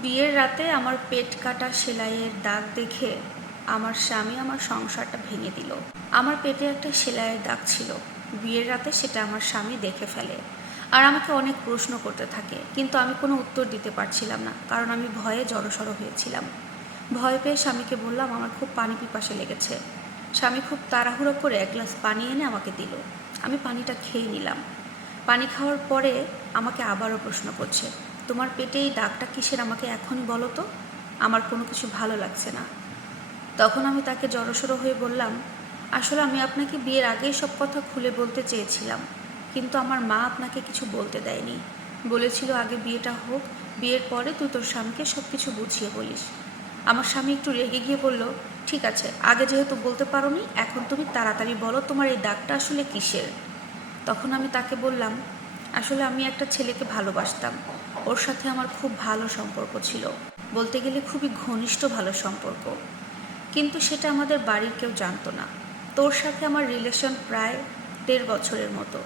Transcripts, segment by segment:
বিয়ের রাতে আমার পেট কাটা সেলাইয়ের দাগ দেখে আমার স্বামী আমার সংসারটা ভেঙে দিল। আমার পেটে একটা সেলাইয়ের দাগ ছিল। বিয়ের রাতে সেটা আমার স্বামী দেখে ফেলে আর আমাকে অনেক প্রশ্ন করতে থাকে, কিন্তু আমি কোনো উত্তর দিতে পারছিলাম না, কারণ আমি ভয়ে জড়সড় হয়েছিলাম। ভয় পেয়ে স্বামীকে বললাম, আমার খুব পানি পিপাসে লেগেছে। স্বামী খুব তাড়াহুড়ো করে এক গ্লাস পানি এনে আমাকে দিল। আমি পানিটা খেয়ে নিলাম। পানি খাওয়ার পরে আমাকে আবারও প্রশ্ন করছে তোমার পেটে এই দাগটা কিসের আমাকে এখনই বলো তো? আমার কোনো কিছু ভালো লাগছে না। তখন আমি তাকে জড়সড়ো হয়ে বললাম, আসলে আমি আপনাকে বিয়ের আগেই সব কথা খুলে বলতে চেয়েছিলাম, কিন্তু আমার মা আপনাকে কিছু বলতে দেয়নি। বলেছিল আগে বিয়েটা হোক, বিয়ের পরে তুই তোর স্বামীকে সব কিছু বুঝিয়ে বলিস। আমার স্বামী একটু রেগে গিয়ে বলল, ঠিক আছে, আগে যেহেতু বলতে পারোনি, এখন তুমি তাড়াতাড়ি বলো তোমার এই দাগটা আসলে কিসের? তখন আমি তাকে বললাম, আসলে আমি একটা ছেলেকে ভালোবাসতাম ওর সাথে আমার খুব ভালো সম্পর্ক ছিল। বলতে গেলে খুবই ঘনিষ্ঠ ভালো সম্পর্ক। কিন্তু সেটা আমাদের বাড়ির কেউ জানতো না। তোর সাথে আমার রিলেশন প্রায় দেড় বছরের মতো।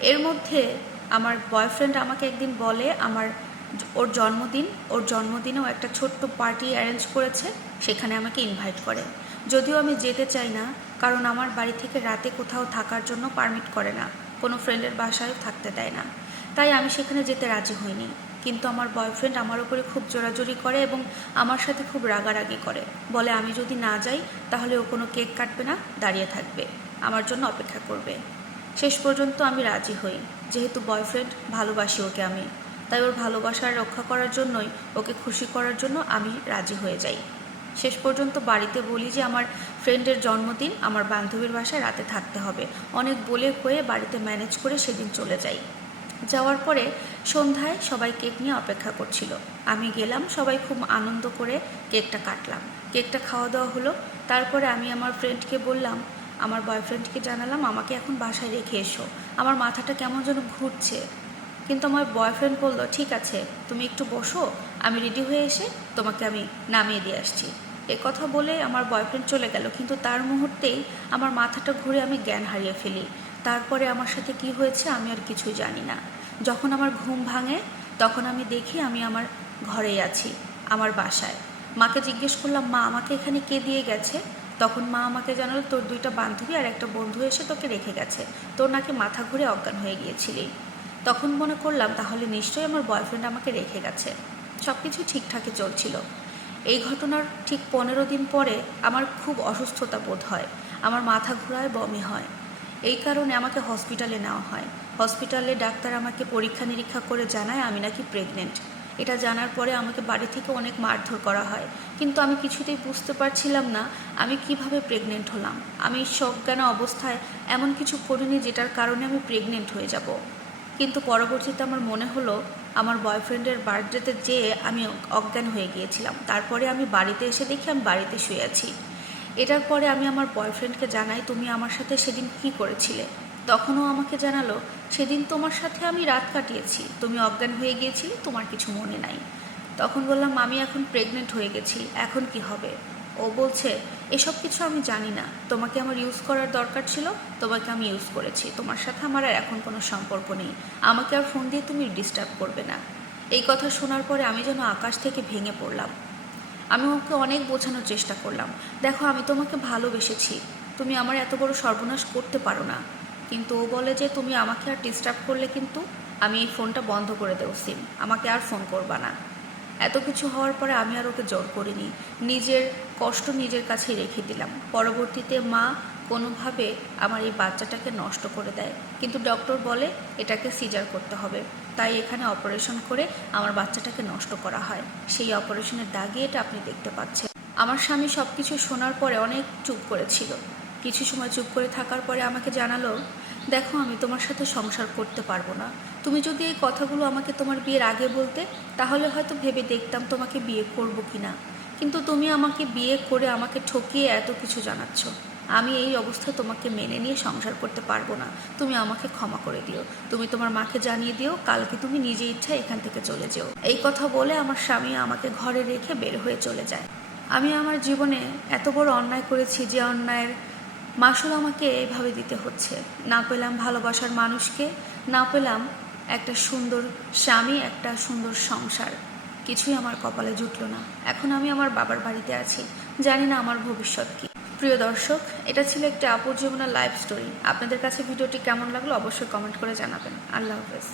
এর মধ্যে আমার বয়ফ্রেন্ড আমাকে একদিন বলে, আমার ওর জন্মদিন, ওর জন্মদিনেও একটা ছোট্ট পার্টি অ্যারেঞ্জ করেছে, সেখানে আমাকে ইনভাইট করে। যদিও আমি যেতে চাই না, কারণ আমার বাড়ি থেকে রাতে কোথাও থাকার জন্য পারমিট করে না। কোনো ফ্রেন্ডের বাসায় থাকতে দেয় না। তাই আমি সেখানে যেতে রাজি হইনি। কিন্তু আমার বয়ফ্রেন্ড আমার উপরে খুব জোরাজোরি করে এবং আমার সাথে খুব রাগারাগি করে। বলে, আমি যদি না যাই, তাহলে ও কোনো কেক কাটবে না, দাঁড়িয়ে থাকবে। আমার জন্য অপেক্ষা করবে। শেষ পর্যন্ত আমি রাজি হই। যেহেতু বয়ফ্রেন্ড ভালোবাসি ওকে আমি। তাই ওর ভালোবাসার রক্ষা করার জন্যই, ওকে খুশি করার জন্য আমি রাজি হয়ে যাই। শেষ পর্যন্ত বাড়িতে বলি যে, আমার ফ্রেন্ডের জন্মদিন আমার বান্ধবীর বাসায় রাতে থাকতে হবে। অনেক বলে হয়ে বাড়িতে ম্যানেজ করে সেদিন চলে যাই। যাওয়ার পরে সন্ধ্যায় সবাই কেক নিয়ে অপেক্ষা করছিল। আমি গেলাম, সবাই খুব আনন্দ করে কেকটা কাটলাম। কেকটা খাওয়া দাওয়া হলো। তারপরে আমি আমার ফ্রেন্ডকে বললাম, আমার বয়ফ্রেন্ডকে জানালাম, আমাকে এখন বাসায় রেখে এসো। আমার মাথাটা কেমন যেন ঘুরছে। কিন্তু আমার বয়ফ্রেন্ড বলল, ঠিক আছে, তুমি একটু বসো, আমি রেডি হয়ে এসে তোমাকে আমি নামিয়ে দিয়ে আসছি। এ কথা বলে আমার বয়ফ্রেন্ড চলে গেল। কিন্তু তার মুহূর্তেই আমার মাথাটা ঘুরে আমি জ্ঞান হারিয়ে ফেলি। তারপরে আমার সাথে কি হয়েছে আমি আর কিছু জানি না। যখন আমার ঘুম ভাঙে, তখন আমি দেখি আমি আমার ঘরেই আছি, আমার বাসায়। মাকে জিজ্ঞেস করলাম, মা, আমাকে এখানে কে দিয়ে গেছে? তখন মা আমাকে জানালো, তোর দুইটা বান্ধবী আর একটা বন্ধু এসে তোকে রেখে গেছে। তোর নাকি মাথা ঘুরে অজ্ঞান হয়ে গিয়েছিলি। তখন মনে করলাম, তাহলে নিশ্চয়ই আমার বয়ফ্রেন্ড আমাকে রেখে গেছে। সব কিছু ঠিকঠাকই চলছিল। এই ঘটনার ঠিক পনেরো দিন পরে আমার খুব অসুস্থতা বোধ হয়। আমার মাথা ঘোরায় বমি হয়। এই কারণে আমাকে হসপিটালে নেওয়া হয়। হসপিটালে ডাক্তার আমাকে পরীক্ষা নিরীক্ষা করে জানায় আমি নাকি প্রেগনেন্ট এটা জানার পরে আমাকে বাড়ি থেকে অনেক মারধর করা হয়। কিন্তু আমি কিছুতেই বুঝতে পারছিলাম না আমি কীভাবে প্রেগনেন্ট হলাম। আমি সজ্ঞান অবস্থায় এমন কিছু করিনি যেটার কারণে আমি প্রেগনেন্ট হয়ে যাব। কিন্তু পরবর্তীতে আমার মনে হলো, আমার বয়ফ্রেন্ডের বার্থডেতে যেয়ে আমি অজ্ঞান হয়ে গিয়েছিলাম। তারপরে আমি বাড়িতে এসে দেখি আমি বাড়িতে শুয়ে আছি। এটার পরে আমি আমার বয়ফ্রেন্ডকে জানাই, তুমি আমার সাথে সেদিন কি করেছিলে? তখনও আমাকে জানালো, সেদিন তোমার সাথে আমি রাত কাটিয়েছি। তুমি অজ্ঞান হয়ে গিয়েছিলে, তোমার কিছু মনে নাই। তখন বললাম, আমি এখন প্রেগনেন্ট হয়ে গেছি, এখন কি হবে? ও বলছে, এসব কিছু আমি জানি না। তোমাকে আমার ইউজ করার দরকার ছিল, তোমাকে আমি ইউজ করেছি। তোমার সাথে আমার আর এখন কোনো সম্পর্ক নেই। আমাকে আর ফোন দিয়ে তুমি ডিস্টার্ব করবে না। এই কথা শোনার পরে আমি যেন আকাশ থেকে ভেঙে পড়লাম। আমি ওকে অনেক বোঝানোর চেষ্টা করলাম। দেখো, আমি তোমাকে ভালোবেসেছি। তুমি আমার এত বড় সর্বনাশ করতে পারো না। কিন্তু ও বলে যে তুমি আমাকে আর ডিস্টার্ব করলে কিন্তু আমি এই ফোনটা বন্ধ করে দেবো, সিম। আমাকে আর ফোন করবা না। এত কিছু হওয়ার পরে আমি আর ওকে জোর করিনি। নিজের কষ্ট নিজের কাছেই রেখে দিলাম। পরবর্তীতে মা কোনোভাবে আমার এই বাচ্চাটাকে নষ্ট করে দেয়। কিন্তু ডক্টর বলে এটাকে সিজার করতে হবে। তাই এখানে অপারেশন করে আমার বাচ্চাটাকে নষ্ট করা হয়। সেই অপারেশনের দাগে এটা আপনি দেখতে পাচ্ছেন। আমার স্বামী সব কিছু শোনার পরে অনেক চুপ করেছিল। কিছু সময় চুপ করে থাকার পরে আমাকে জানালো, দেখো, আমি তোমার সাথে সংসার করতে পারব না। তুমি যদি এই কথাগুলো আমাকে তোমার বিয়ের আগে বলতে, তাহলে হয়তো ভেবে দেখতাম তোমাকে বিয়ে করব কি না কিন্তু তুমি আমাকে বিয়ে করে আমাকে ঠকিয়ে এত কিছু জানাচ্ছ। আমি এই অবস্থায় তোমাকে মেনে নিয়ে সংসার করতে পারব না। তুমি আমাকে ক্ষমা করে দিও। তুমি তোমার মাকে জানিয়ে দিও, কালকে তুমি নিজে ইচ্ছা এখান থেকে চলে যেও। এই কথা বলে আমার স্বামী আমাকে ঘরে রেখে বের হয়ে চলে যায়। আমি আমার জীবনে এত বড় অন্যায় করেছি যে অন্যায়ের মাসুল আমাকে এভাবে দিতে হচ্ছে। না পেলাম ভালোবাসার মানুষকে, না পেলাম একটা সুন্দর স্বামী, একটা সুন্দর সংসার। কিছুই আমার কপালে জুটলো না। এখন আমি আমার বাবার বাড়িতে আছি। জানি না আমার ভবিষ্যৎ কি। প্রিয় দর্শক, এটা ছিল একটি আপুর জীবনের লাইফ স্টোরি আপনাদের কাছে ভিডিওটি কেমন লাগল অবশ্যই কমেন্ট করে জানাবেন। আল্লাহ হাফেজ।